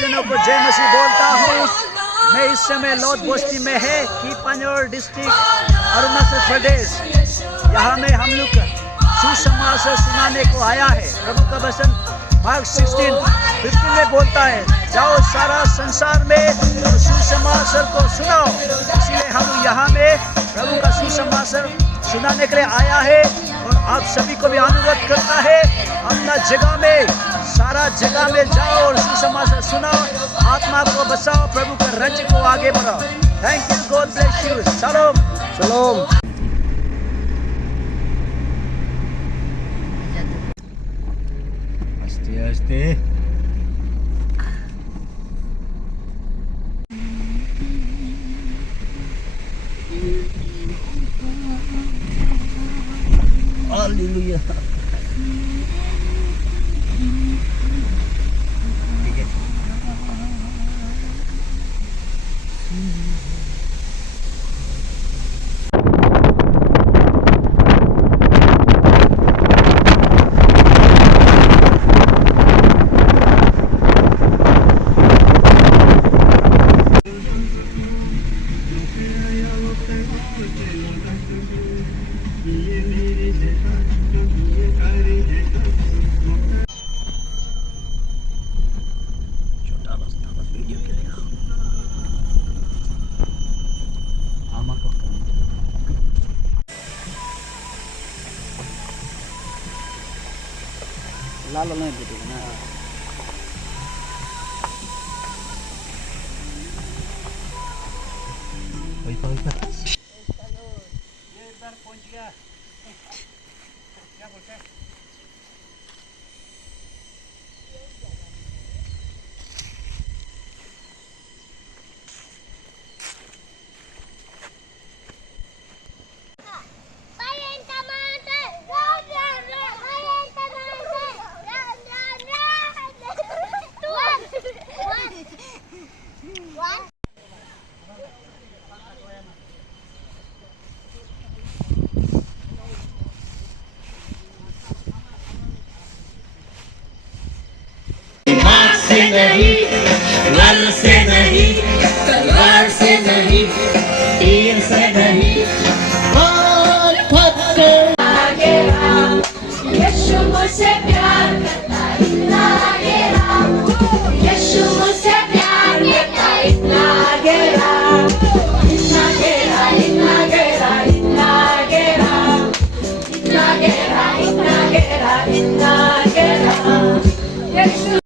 जनों को जय मसीह बोलता हूँ। मैं इस समय लौट बस्ती में है कीपांजोर डिस्ट्रिक्ट अरुणाचल प्रदेश। यहाँ में हम लोग सुसमाचार सुनाने को आया है। प्रभु का वचन मार्क 16:15 में बोलता है, जाओ सारा संसार में सुसमाचार को सुनाओ। इसलिए हम यहाँ में प्रभु का सुसमाचार सुनाने के लिए आया है और आप सभी को भी अनुरोध करता है, अपना जगह में सारा जगह में जाओ और सुसमाचार सुनाओ, आत्मा को बचाओ, प्रभु का राज्य को आगे बढ़ाओ। Thank you, God bless you, सलाम सलाम। हंसते हंसते हालेलुया। लाल नहीं बेटे ना ये इधर पहुंच गया। क्या बोलते हैं? से नहीं, रल से नहीं, तलवार से नहीं, तीर से नहीं, और पत्थर आगे आओ, यीशु मुझसे